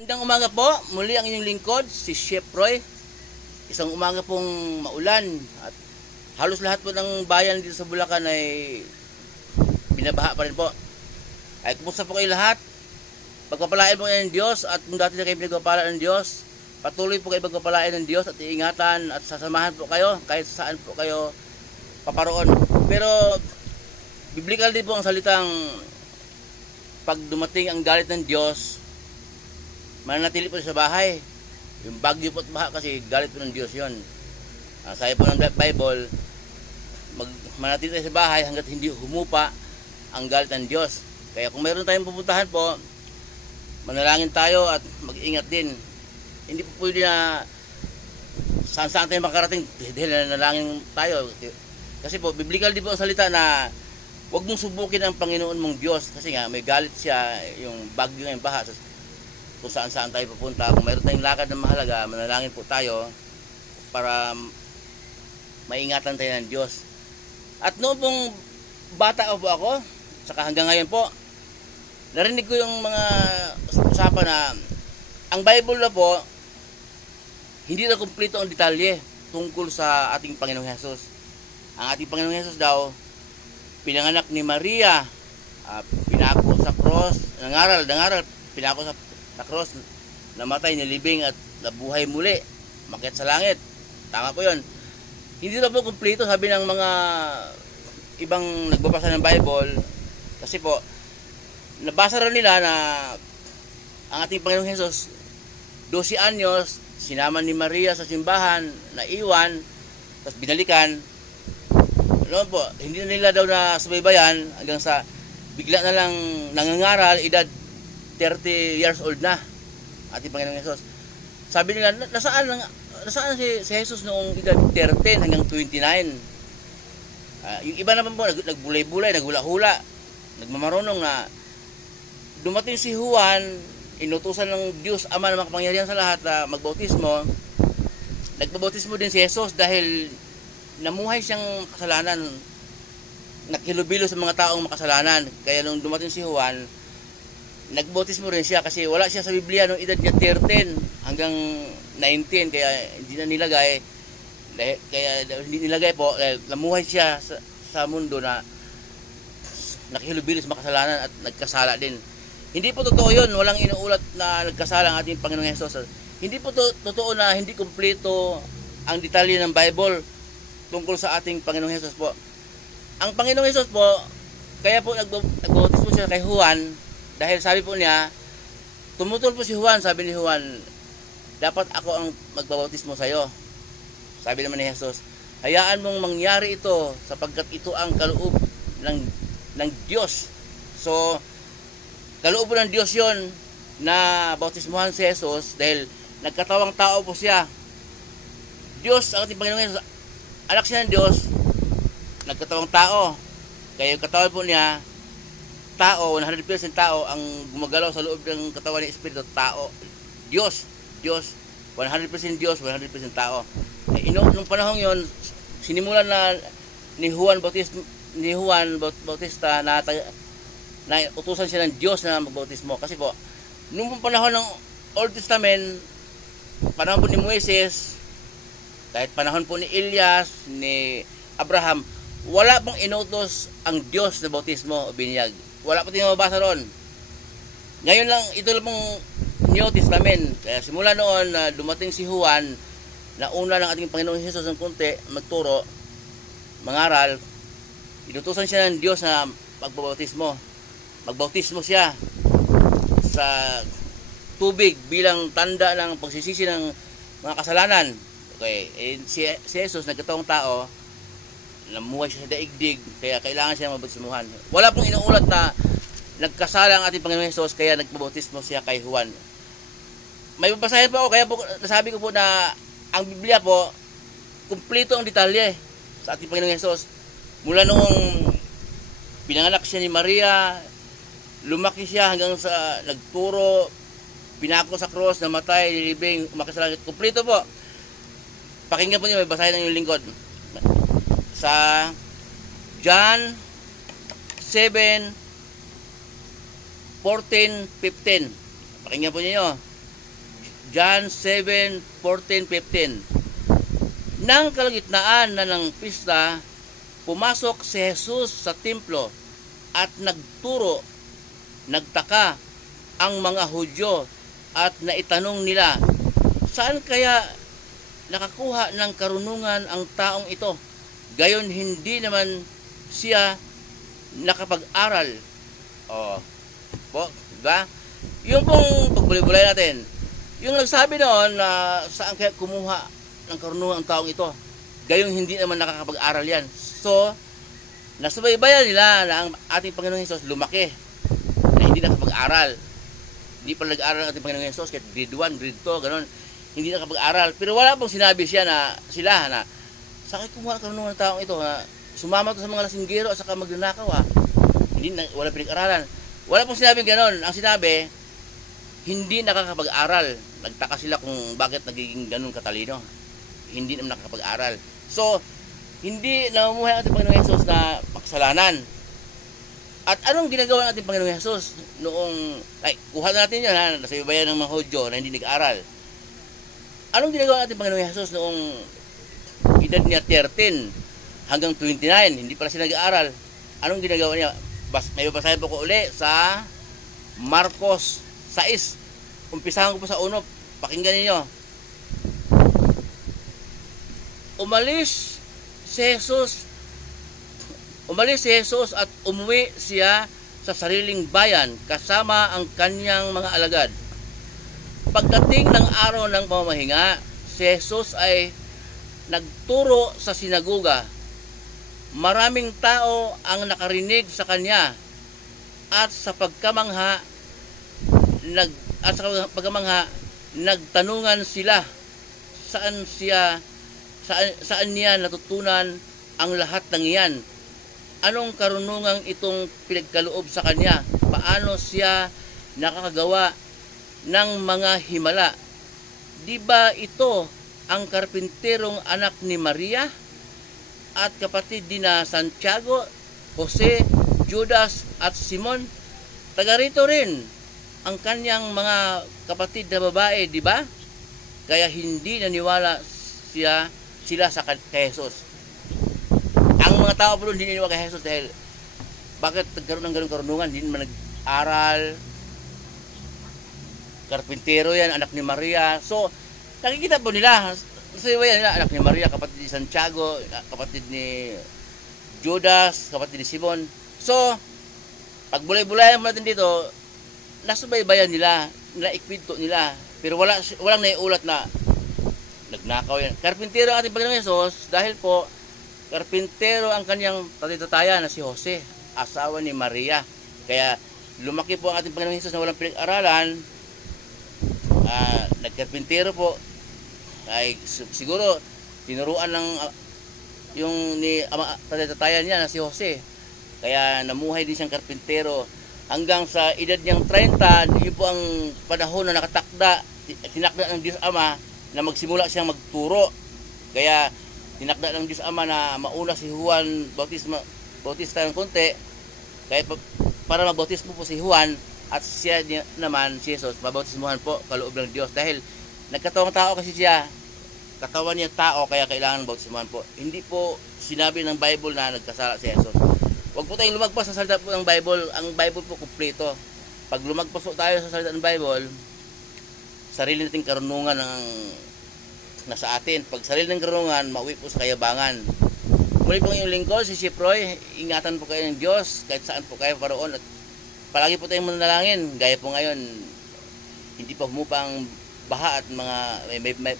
Magandang umaga po, muli ang inyong lingkod, si Chef Roy. Isang umaga pong maulan at halos lahat po ng bayan dito sa Bulacan ay binabaha pa rin po. Ay kumusta po kayo lahat? Pagpapalain po kayo ng Diyos at kung dati na kayo pinagpapalain ng Diyos, patuloy po kayo pagpapalain ng Diyos at iingatan at sasamahan po kayo kahit saan po kayo paparoon. Pero biblical din po ang salitang pag dumating ang galit ng Diyos, mananatili po sa bahay. Yung bagyo po at baha kasi galit po ng Diyos yun. Sabi po ng Bible, mananatili tayo sa bahay hanggat hindi humupa ang galit ng Diyos. Kaya kung mayroon tayong pupuntahan po, manalangin tayo at mag-ingat din. Hindi po pwede na saan-saan tayo makarating dahil nanalangin tayo. Kasi po, biblical din po ang salita na huwag mong subukin ang Panginoon mong Diyos kasi nga may galit siya, yung bagyo ng baha. Kung saan-saan tayo pupunta, kung mayroon tayong lakad na mahalaga, manalangin po tayo para maingatan tayo ng Diyos. At noong pong bata po ako, saka hanggang ngayon po, narinig ko yung mga usapan na ang Bible na po, hindi na kumpleto ang detalye tungkol sa ating Panginoong Hesus. Ang ating Panginoong Hesus daw, pinanganak ni Maria, pinako sa cross, nangaral, pinako sa cross, namatay, nilibing at nabuhay muli, makyat sa langit. Tama po yun. Hindi na po kumpleto, sabi ng mga ibang nagbabasa ng Bible, kasi po nabasa rin nila na ang ating Panginoong Hesus 12 anyos sinama ni Maria sa simbahan, naiwan, tapos binalikan. Ano po, hindi na nila daw na subaybayan hanggang sa bigla na lang nangangaral, edad 30 years old na ating Panginoong Hesus. Sabi nila, nasaan si Jesus noong edad 13 hanggang 29? Yung iba naman po, nagbulay-bulay, naghula-hula, nagmamarunong na dumating si Juan, inutusan ng Diyos Ama na makapangyarihan sa lahat na magbautismo. Nagbabautismo din si Jesus dahil namuhay siyang kasalanan, nakilubilo sa mga taong makasalanan. Kaya nung dumating si Juan, nagbautismo rin siya kasi wala siya sa Biblia nung edad niya 13 hanggang 19, kaya hindi na nilagay. Kaya hindi nilagay po dahil namuhay siya sa mundo na nakihilubilo sa makasalanan at nagkasala din. Hindi po totoo yun, walang inuulat na nagkasala ang ating Panginoong Hesus. Hindi po totoo na hindi kumpleto ang detalye ng Bible tungkol sa ating Panginoong Hesus po. Ang Panginoong Hesus po, kaya po nagbautismo siya kay Juan dahil sabi po niya, tumutol po si Juan, sabi ni Juan, dapat ako ang magbabautismo sa iyo. Sabi naman ni Jesus, hayaan mong mangyari ito sapagkat ito ang kaloob ng Diyos. So, kaloob ng Diyos yon na bautismuhan si Jesus dahil nagkatawang tao po siya. Diyos, ang ating Panginoong Hesus, anak siya ng Diyos, nagkatawang tao. Kaya yung katawan po niya, tao, 100% tao, ang gumagalaw sa loob ng katawan ng Espiritu, tao. Diyos, 100% Diyos, 100% tao. Nung panahon yon, sinimulan na ni Juan Bautista na utusan siya ng Diyos na magbautismo. Kasi po, nung panahon ng Old Testament, panahon po ni Moises, kahit panahon po ni Elias, ni Abraham, wala pong inutos ang Diyos na bautismo o binyag. Wala po tayong mabasa roon. Ngayon lang, ito lang pong New Testament. Kaya simula noon na dumating si Juan, na una ng ating Panginoong Hesus ng kunti, magturo, mangaral, inutusan siya ng Diyos na magbautismo. Magbautismo siya sa tubig bilang tanda ng pagsisisi ng mga kasalanan. Okay, si Jesus, nagkataong tao, namuhay siya sa daigdig, kaya kailangan siya mabautismuhan. Wala pong inuulat na nagkasala ang ating Panginoong Hesus, kaya nagbabautismo siya kay Juan. May babasahin po ako, kaya po nasabi ko po na ang Biblia po, kumpleto ang detalye sa ating Panginoong Hesus. Mula noong pinanganak siya ni Maria, lumaki siya hanggang sa nagturo, pinako sa cross, namatay, nilibing, umakyat sa langit. Kumpleto po. Pakinggan po niyo, may basahin ng yung lingkod. Sa John 7:14-15. Pakinggan po niyo. John 7:14-15. Nang kalagitnaan na ng pista, pumasok si Jesus sa templo at nagturo. Nagtaka ang mga Hudyo at naitanong nila, saan kaya nakakuha ng karunungan ang taong ito? Gayon hindi naman siya nakapag-aral. Diba? Yung pong pagbulay-bulay natin, yung nagsabi noon na saan kaya kumuha ng karunungan ang taong ito, gayong hindi naman nakakapag-aral yan. So, nasubaybayan nila na ang ating Panginoong Hesus lumaki na hindi nakapag-aral. Hindi pa nag-aral ang ating Panginoong Hesus, kahit grade 1, grade 2, gano'n, hindi nakapag-aral. Pero wala pong sinabi sila na saan kaya kumuha ng karunungan ng taong ito, na sumama to sa mga lasinggero at saka magnanakaw wala pinag-aralan. Wala pong sinabing gano'n. Ang sinabi, hindi nakakapag-aral. Nagtaka sila kung bakit nagiging ganun katalino. Hindi naman nakakapag-aral. So, hindi namumuhay ang ating Panginoong Hesus na makasalanan. At anong ginagawa ng ating Panginoong Hesus noong, kuha natin yun nasa bayan ng mga Hudyo na hindi nag-aral. Anong ginagawa ng ating Panginoong Hesus noong edad niya 13 hanggang 29, hindi pala siya nag-aaral? Anong ginagawa niya? May babasahin po ko uli sa Marcos 6. Umpisahan ko po sa 1. Pakinggan niyo. Umalis si Jesus at umuwi siya sa sariling bayan kasama ang kanyang mga alagad. Pagdating ng araw ng pamamahinga, si Jesus ay nagturo sa sinagoga. Maraming tao ang nakarinig sa kanya at sa pagkamangha nagtanungan sila saan niya natutunan ang lahat ng iyan. Anong karunungang itong pinagkaloob sa kanya? Paano siya nakakagawa ng mga himala? Di ba ito ang karpinterong anak ni Maria at kapatid din na Santiago, Jose, Judas at Simon? Taga rito rin ang kanyang mga kapatid na babae, di ba? Kaya hindi naniwala sila sa kay Jesus. Ang mga tao po doon hindi naniwala kay Jesus dahil bakit nagkaroon ng ganung karunungan? Hindi naman nag-aral. Karpintero yan, anak ni Maria. So, nakikita po nila, nila, anak ni Maria, kapatid ni Santiago, kapatid ni Judas, kapatid ni Simon. So, pag bulay-bulayan natin dito, nasubaybayan nila, naikwento nila. Pero walang naiulat na nagnakaw yan. Karpintero ang ating Panginoong Hesus dahil po, karpintero ang kanyang tatay na si Jose, asawa ni Maria. Kaya lumaki po ang ating Panginoong Hesus na walang pinag-aralan. Nagkarpintero po. Ay siguro tinuruan ng yung ni tatay niya na si Jose. Kaya namuhay din siyang karpintero hanggang sa edad niyang 30. Yun po ang panahon na nakatakda, tinakda ng Diyos Ama na magsimula siyang magturo. Kaya tinakda ng Diyos Ama na mauna si Juan Bautista ng konti. Kaya para magbautismo po si Juan at siya naman si Jesus mabautismuhan po kaloob ng Diyos dahil nagkatawang tao kasi siya. Katawan niya tao kaya kailangan bautismuhan po. Hindi po sinabi ng Bible na nagkasala si Jesus. Huwag po tayong lumagpas sa salita po ng Bible. Ang Bible po kumpleto. Pag lumagpas po tayo sa salita ng Bible, sarili nating karunungan ang nasa atin. Pag sarili ng karunungan, mauwi po sa kayabangan. Muli po yung lingkod, si Chef Roy. Ingatan po kayo ng Diyos kahit saan po kayo paroon. At palagi po tayong manalangin. Gaya po ngayon, hindi pa humupa ang baha at mga may